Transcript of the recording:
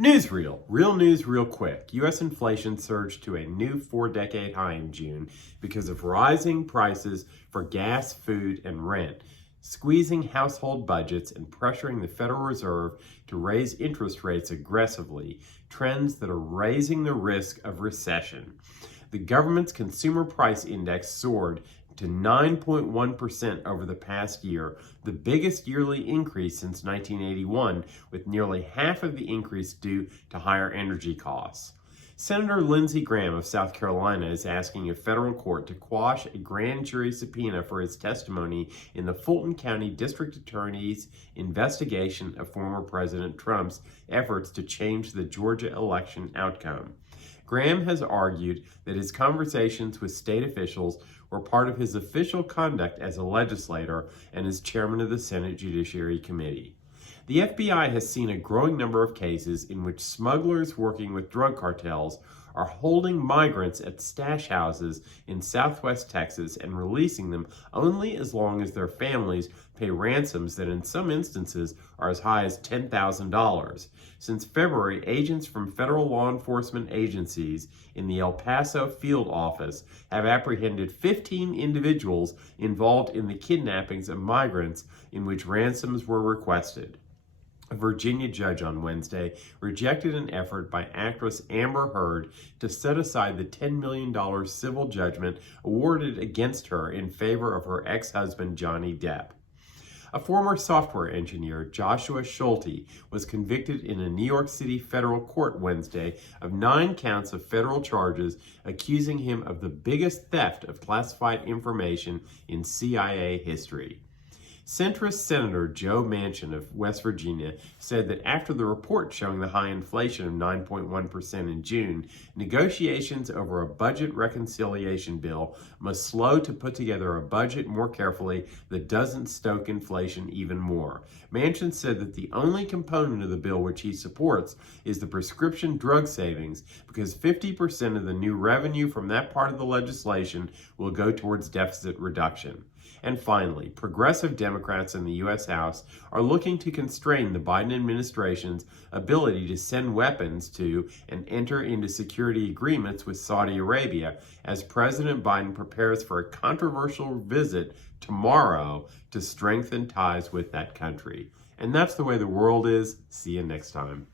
Newsreel. Real news real quick. U.S. inflation surged to a new 4-decade high in June because of rising prices for gas, food, and rent, squeezing household budgets and pressuring the Federal Reserve to raise interest rates aggressively, trends that are raising the risk of recession. The government's consumer price index soared to 9.1% over the past year, the biggest yearly increase since 1981, with nearly half of the increase due to higher energy costs. Senator Lindsey Graham of South Carolina is asking a federal court to quash a grand jury subpoena for his testimony in the Fulton County District Attorney's investigation of former President Trump's efforts to change the Georgia election outcome. Graham has argued that his conversations with state officials were part of his official conduct as a legislator and as chairman of the Senate Judiciary Committee. The FBI has seen a growing number of cases in which smugglers working with drug cartels are holding migrants at stash houses in southwest Texas and releasing them only as long as their families pay ransoms that in some instances are as high as $10,000. Since February, agents from federal law enforcement agencies in the El Paso field office have apprehended 15 individuals involved in the kidnappings of migrants in which ransoms were requested. A Virginia judge on Wednesday rejected an effort by actress Amber Heard to set aside the $10 million civil judgment awarded against her in favor of her ex-husband Johnny Depp. A former software engineer, Joshua Schulte, was convicted in a New York City federal court Wednesday of 9 counts of federal charges accusing him of the biggest theft of classified information in CIA history. Centrist Senator Joe Manchin of West Virginia said that after the report showing the high inflation of 9.1% in June, negotiations over a budget reconciliation bill must slow to put together a budget more carefully that doesn't stoke inflation even more. Manchin said that the only component of the bill which he supports is the prescription drug savings, because 50% of the new revenue from that part of the legislation will go towards deficit reduction. And finally, progressive Democrats in the U.S. House are looking to constrain the Biden administration's ability to send weapons to and enter into security agreements with Saudi Arabia as President Biden prepares for a controversial visit tomorrow to strengthen ties with that country. And that's the way the world is. See you next time.